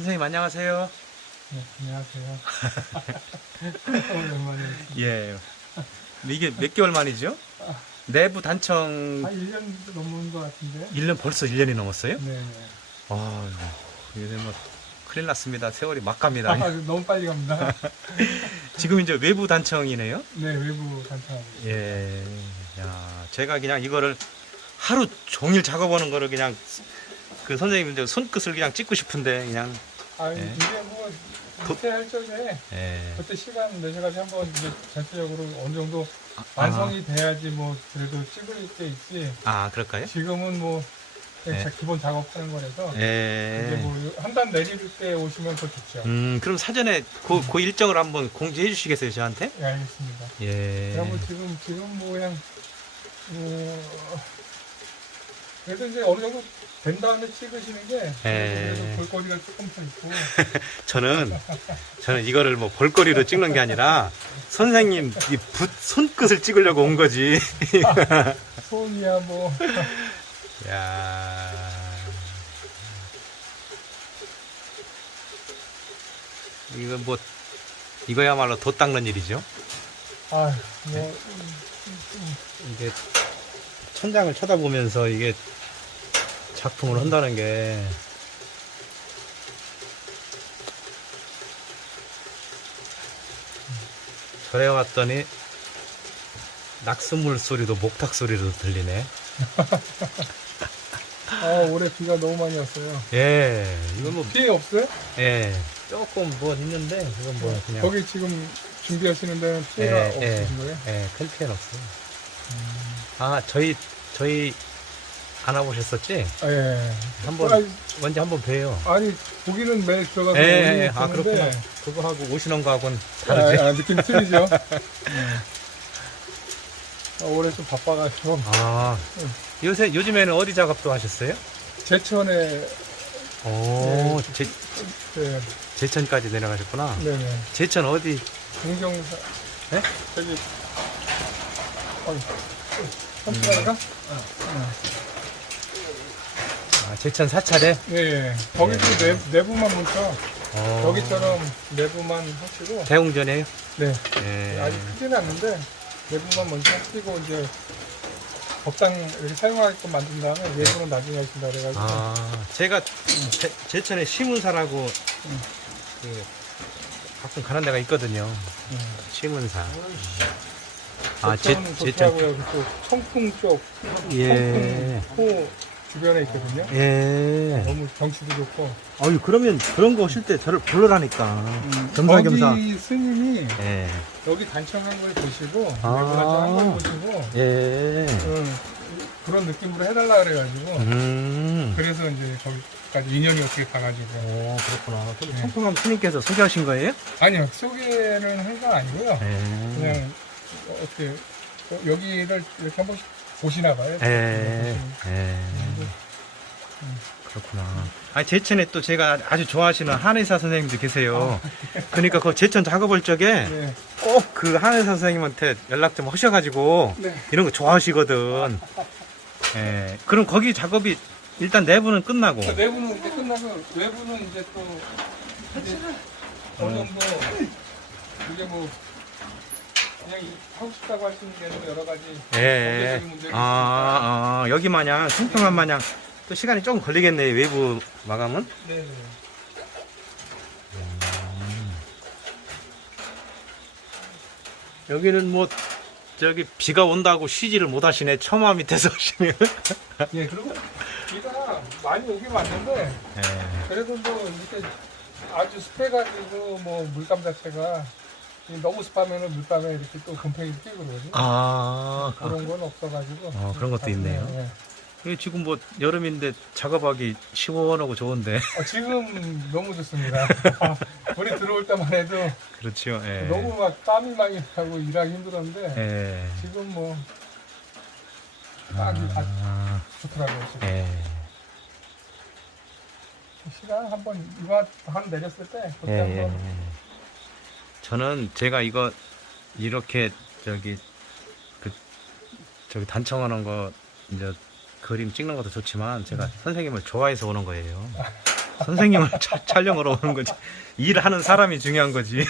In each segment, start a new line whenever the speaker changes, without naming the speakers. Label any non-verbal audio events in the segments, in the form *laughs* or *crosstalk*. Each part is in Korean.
선생님 안녕하세요.
네, 안녕하세요. *laughs* 오랜만에.
예. 이게 몇 개월 만이죠? 내부 단청
한 1년 넘은 것 같은데?
1년 벌써 1년이 넘었어요?
네.
아유, 이제 뭐 큰일 났습니다. 세월이 막 갑니다.
아, 너무 빨리 갑니다. *laughs*
지금 이제 외부 단청이네요.
네, 외부 단차하고.
예. 야, 제가 그냥 이거를 하루 종일 작업하는 거를 그냥 그 선생님 이제 손끝을 그냥 찍고 싶은데 그냥
아,
네.
이게 뭐,
도-
밑에 할 적에
예.
그때 시간 내셔가지고 한번 이제 전체적으로 어느 정도
아.
완성이 돼야지 뭐 그래도 찍을 때 있지.
아, 그럴까요?
지금은 뭐 그냥
네.
자- 기본 작업하는 거라서 이제
예.
뭐 한 단 내릴 때 오시면 더 좋죠.
음, 그럼 사전에 그, 그 일정을 한번 공지해 주시겠어요, 저한테?
예, 알겠습니다.
예.
그럼 뭐 지금 지금 뭐 그냥 뭐 그래도 이제 어느 정도 된 다음에 찍으시는 게
예.
그래도 볼거리가 조금 더 있고 *laughs*
저는 저는 이거를 뭐 볼거리로 찍는 게 아니라 선생님 이 붓 손끝을 찍으려고 온 거지. *laughs*
손이야 뭐 *laughs*
야. 이거 뭐 이거야말로 돛 닦는 일이죠.
아,
네.
뭐
이게 천장을 쳐다보면서 이게 작품을 한다는 게 절에 왔더니 낙스물 소리도 목탁 소리도 들리네.
아, *laughs* 올해 비가 너무 많이 왔어요.
예, 이건 뭐,
피해 없어요?
예, 조금 뭐 있는데, 이건 뭐 그냥,
거기 지금 준비하시는 데는 피해가
예,
없으신 거예요?
예, 큰 피해는 없어요. 아, 저희, 저희 안 와보셨었지?
아, 예.
한번,
아니,
먼저 한번 뵈요.
아니 거기는 매일 들어가서
예, 예,
게
아, 그렇구나. 그거 하고 오시는 거하고는
아,
다르지?
아, 느낌 틀리죠? 네. 아, 올해 좀 바빠가지고
아, 요새, 요즘에는 어디 작업도 하셨어요?
제천에
오, 제,
네,
제천까지 내려가셨구나.
네 네
제천 어디?
공경사
네?
저기 어, 삼촌아가
아, 제천 사찰에?
예, 예. 거기도 내, 내부만 뭉쳐
어,
여기처럼 내부만 하시고
대웅전이에요?
네
예.
아직 크지는 않는데 내부만 먼저 하시고 이제 법당 이렇게 사용하게끔 만든 다음에 내부는 나중에 하신다 그래가지고
아, 제가 제, 제천에 시문사라고
음.
그 가끔 가는 데가 있거든요.
음.
시문사. 아, 제,
제천 그쪽 청풍 쪽
예.
청풍 호 주변에 있거든요
예.
너무 경치도 좋고
어유 그러면 그런 거 오실 때 저를 불러라니까. 겸사겸사.
거기 스님이
예.
여기 단청한 걸 보시고
아.
한걸 보시고
예.
응, 그런 느낌으로 해달라 그래가지고
음.
그래서 이제 거기까지 인연이 어떻게 가가지고
오, 그렇구나. 그럼
네.
청풍함 스님께서 소개하신 거예요?
아니요 소개를 한건 아니고요
예.
그냥 어떻게 어, 여기를 이렇게 한 번씩 보시나 봐요
예. 예. 그렇구나. 아 제천에 또 제가 아주 좋아하시는 한의사 선생님도 계세요. 그러니까 그 제천 작업할 적에
네.
꼭 그 한의사 선생님한테 연락 좀 하셔가지고
네.
이런 거 좋아하시거든. 예. 그럼 거기 작업이 일단 내부는 끝나고.
그 내부는 이제 끝나고 외부는 이제 또 이제 어느 정도 이게 뭐 그냥 이- 하고 싶다고 하시는 데는 여러 가지
예.
경제적인 문제가
아, 아, 여기 마냥 승평한 마냥 또 시간이 조금 걸리겠네요. 외부 마감은.
네네.
여기는 뭐 저기 비가 온다고 쉬지를 못하시네. 처마 밑에서 *laughs* 오시면.
예, 그리고 비가 많이 오긴 왔는데
예.
그래도 뭐 이렇게 아주 습해가지고 뭐 물감 자체가 이 너무 습하면은 물감에 이렇게 또 곰팡이 끼고 그러거든요.
아, 아,
그런 건 없어가지고.
어, 그런 것도 있네요.
예, 예.
이게 지금 뭐 여름인데 작업하기 시원하고 좋은데.
어, 지금 너무 좋습니다. *laughs* 우리 들어올 때만 해도
그렇죠. 예.
너무 막 땀이 많이 나고 일하기 힘들었는데
예.
지금 뭐 딱이 아,
아,
좋더라고요. 지금.
예.
시간 한번 이거 한 내렸을 때 그때
예, 예.
한번
저는 제가 이거 이렇게 저기 그 저기 단청하는 거 이제 그림 찍는 것도 좋지만 제가 선생님을 좋아해서 오는 거예요. 선생님을 차- 촬영으로 오는 거지. 일하는 사람이 중요한 거지.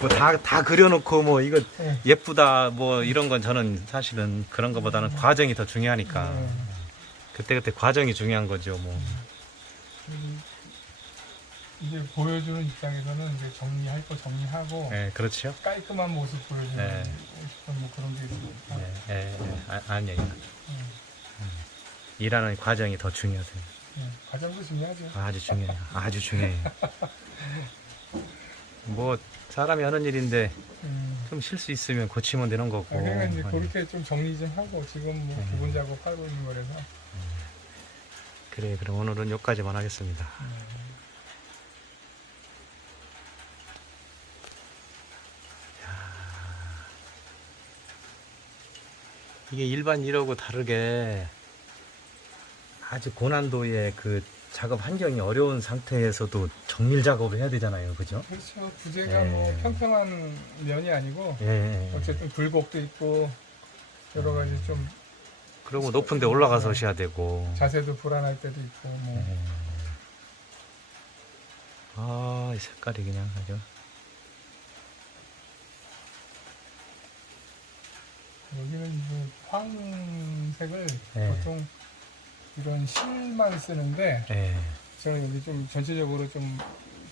뭐 다 다 그려놓고 뭐 이거
네.
예쁘다 뭐 이런 건 저는 사실은 그런 것보다는 과정이 더 중요하니까
음.
그때 그때 과정이 중요한 거죠. 뭐
음, 이제 보여주는 입장에서는 이제 정리할 거 정리하고
네, 그렇죠.
깔끔한 모습 보여주고
네.
싶은 뭐 그런 게 있으니까.
네, 네, 네. 아, 아니에요.
음,
일하는 과정이 더 중요하세요.
네. 과정도 중요하죠.
아주 중요해요. 아주 중요해요. *laughs* 뭐 사람이 하는 일인데
음.
좀 실수 있으면 고치면 되는 거고.
그러니까 이제
아니,
그렇게 좀 정리 좀 하고 지금 뭐
네.
부분 작업하고 있는 거라서
그래 그럼 오늘은 여기까지만 하겠습니다. 이게 일반 일하고 다르게 아주 고난도의 그 작업 환경이 어려운 상태에서도 정밀 작업을 해야 되잖아요, 그죠?
그렇죠. 부재가
네.
뭐 평평한 면이 아니고
예.
어쨌든 굴곡도 있고 여러 가지 좀
그리고 높은데 올라가서 하셔야 되고.
자세도 불안할 때도 있고 뭐
예. 아, 이 색깔이 그냥 아주.
여기는 이제 황색을
네.
보통 이런 실만 쓰는데
예.
저는 여기 좀 전체적으로 좀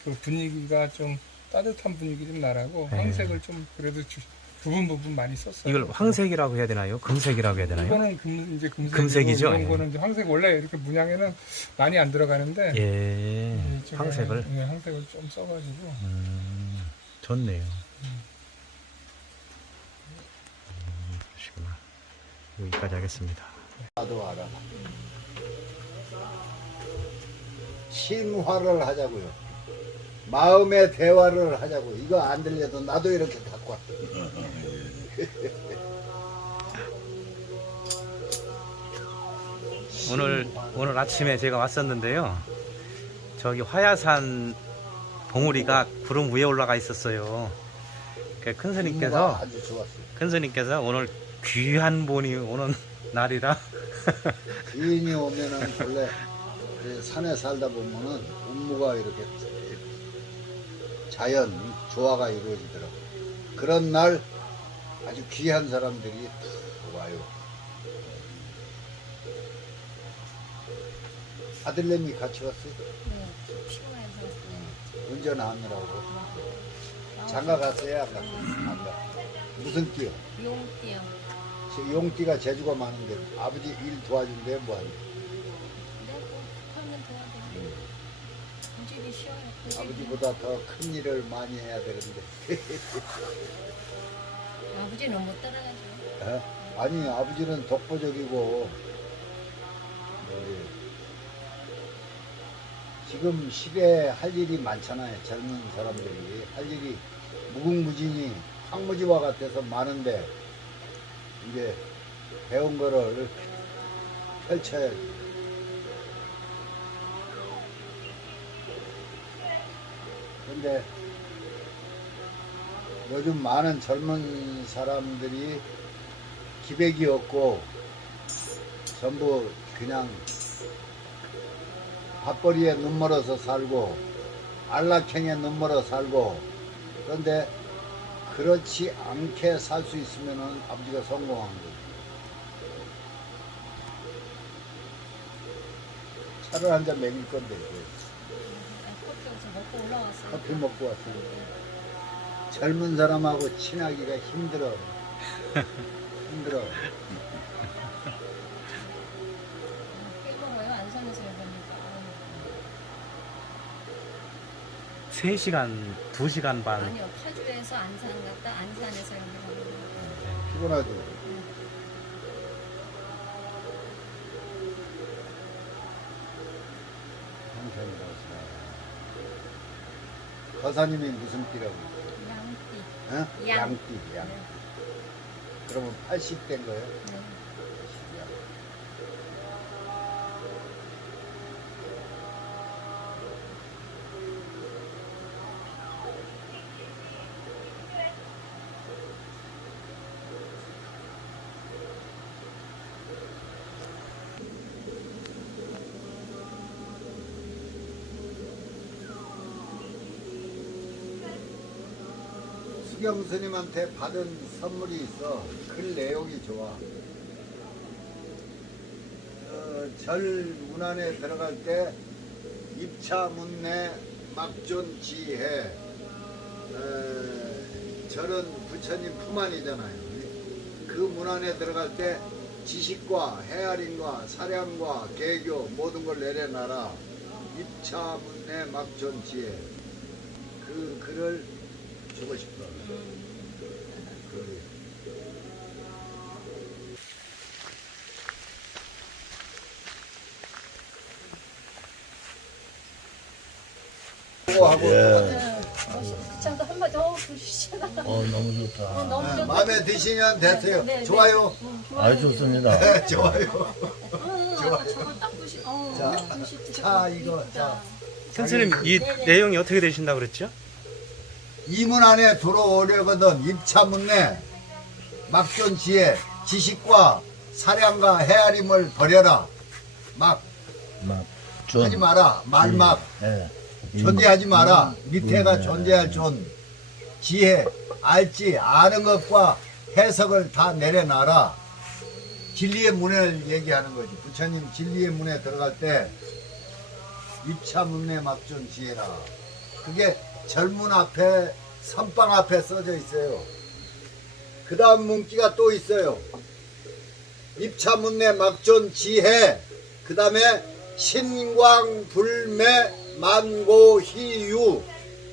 그 분위기가 좀 따뜻한 분위기 좀 나라고
네.
황색을 좀 그래도 주- 부분 부분 많이 썼어요.
이걸 황색이라고 해야 되나요? 금색이라고 해야 되나요?
이거는 금, 이제 금색
금색이죠?
이런
예.
거는 이제 황색 원래 이렇게 문양에는 많이 안 들어가는데
예. 황색을.
네, 황색을 좀 써가지고
음, 좋네요.
음.
음, 그러시구나. 여기까지 하겠습니다.
나도 알아. 심화를 하자고요. 마음의 대화를 하자고. 이거 안 들려도 나도 이렇게 갖고 왔다. *laughs*
오늘 오늘 아침에 제가 왔었는데요. 저기 화야산 봉우리가 구름 위에 올라가 있었어요. 그큰 스님께서. 큰 스님께서 오늘 귀한 분이 오는 날이라
주인이 오면은 원래 그 산에 살다 보면은 업무가 이렇게 자연 조화가 이루어지더라고. 그런 날 아주 귀한 사람들이 툭 와요. 아들내미 같이 왔어요.
네, 피곤해서
운전하느라고. 장가 갔어요? 안 갔어요? 안 가. 무슨 띠요?
용띠요.
제- 용띠가 재주가 많은데 아버지 일 도와준대 뭐
뭐. 움직이기 쉬워요. 움직이기.
아버지보다 더 큰 일을 많이 해야 되는데 *laughs*
아버지는 못 따라가죠.
어? 아니 아버지는 독보적이고 뭐지, 지금 시대에 할 일이 많잖아요 젊은 사람들이 할 일이 무궁무진히 황무지와 같아서 많은데 이제 배운 거를 펼쳐야지 근데 요즘 많은 젊은 사람들이 기백이 없고 전부 그냥 밥벌이에 눈멀어서 살고 안락행에 눈멀어 살고 그런데 그렇지 않게 살 수 있으면은 아버지가 성공한 거죠. 차를 한 잔 먹일 건데
아, 커피 먹고 올라왔어요.
커피 먹고 왔어요. 젊은 사람하고 친하기가 힘들어. *laughs* 힘들어.
꽤 먹어요. 안산에서 여기니까.
3시간, 2시간 반.
아니요, 파주에서 안산 갔다 안산에서 여기 가고.
피곤하죠. 한편이라고 생각해. 거사님이 무슨 띠라고?
양띠.
어?
양.
양띠, 양.
네.
그러면 80대인 거예요?
네.
수경 스님한테 받은 선물이 있어. 글 내용이 좋아. 어, 절 문안에 들어갈 때 입차 문내 막존 지혜 어, 절은 부처님 품 안이잖아요. 그 문안에 들어갈 때 지식과 헤아림과 사량과 개교 모든 걸 내려놔라. 입차 문내 막존 지혜 그 글을 주고 싶어. 그 하고
예.
시청도 한마디 어 보시잖아.
어, 너무 좋다.
어, 너무 좋다.
마음에 드시면 됐어요.
네, 네.
좋아요.
응, 좋아요.
아주 좋습니다.
네, 좋아요.
응, 아까 저거 딱 보시. 어,
자, 이거, 자.
선생님 이
네네.
내용이 어떻게 되신다 그랬죠?
이문 안에 들어오려거든 입차문내 막존 지혜 지식과 사량과 헤아림을 버려라 막
막, 좀.
하지 마라 말막
예.
존재하지 마라.
음,
밑에가
음,
존재할 존. 지혜 알지 아는 것과 해석을 다 내려놔라. 진리의 문을 얘기하는 거지. 부처님 진리의 문에 들어갈 때 입차문내 막존 지혜라. 그게 절문 앞에 선방 앞에 써져 있어요. 그 다음 문기가 또 있어요. 입차 문내 막존 지혜. 그 다음에 신광 불매 만고 희유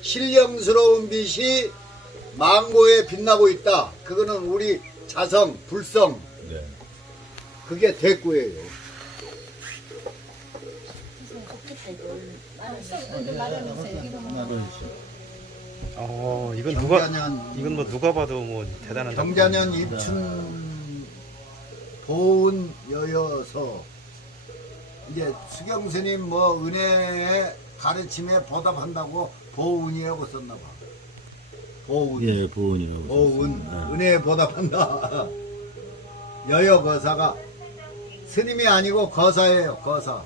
신령스러운 빛이 망고에 빛나고 있다 그거는 우리 자성 불성
네.
그게 대꾸예요.
말해주세요.
어 이건 누가
경자년
이건 뭐 누가 봐도 뭐 대단한
경자년 입춘 보은 여여서 이제 수경 스님 뭐 은혜의 가르침에 보답한다고 보은이라고 썼나 봐. 보은.
예, 보은이라고.
보은.
썼습니다.
은혜에 보답한다. *laughs* 여여 거사가 스님이 아니고 거사예요, 거사.